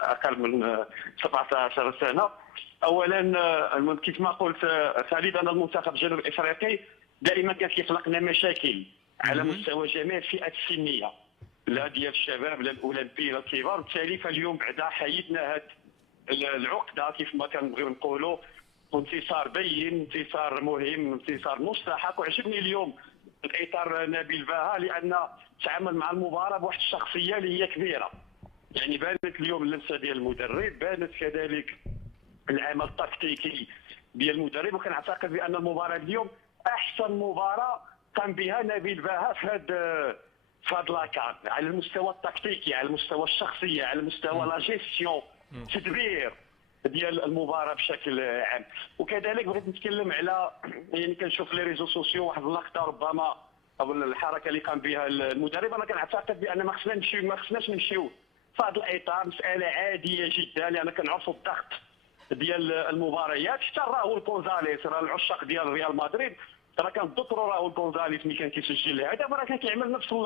اقل من 17 سنه. اولا كيف ما قلت خالد، انا المنتخب الجنوب الافريقي دائما كان كيخلق لنا مشاكل على مستوى جميع الفئات السنيه، لا ديال الشباب لا الاولمبي لا الكبار. بالتالي فاليوم بعدا حيدنا هذه العقده كيف ما كنبغيو نقولوا، انتصار بين، انتصار مهم، انتصار مستحق. وعجبني اليوم الاطار نبيل باها لان تعامل مع المباراه بواحد الشخصيه اللي هي كبيره. يعني بانت اليوم اللمسه ديال المدرب، بانت كذلك العمل التكتيكي ديال المدرب. وكنعتقد بان المباراه اليوم احسن مباراه قام بها نبيل باها في هذا لاكار، على المستوى التكتيكي، على المستوى الشخصيه، على مستوى لا جيستيون، تدبير ديال المباراه بشكل عام. وكذلك بغيت نتكلم على، يعني كنشوف لي ريزو سوسيو واحد اللقطه ربما او الحركه اللي قام بها المدرب. انا كنعتقد بان ما خصناش نمشيو في هذا الاطار، مساله عاديه جدا لان كنعرفوا الضغط ديال المباريات. حتى راهول كونزاليس، راه العشاق ديال ريال مدريد راه كنذكروا راهول كونزاليس ملي كان كيسجل الهدف راه كان كيعمل نفس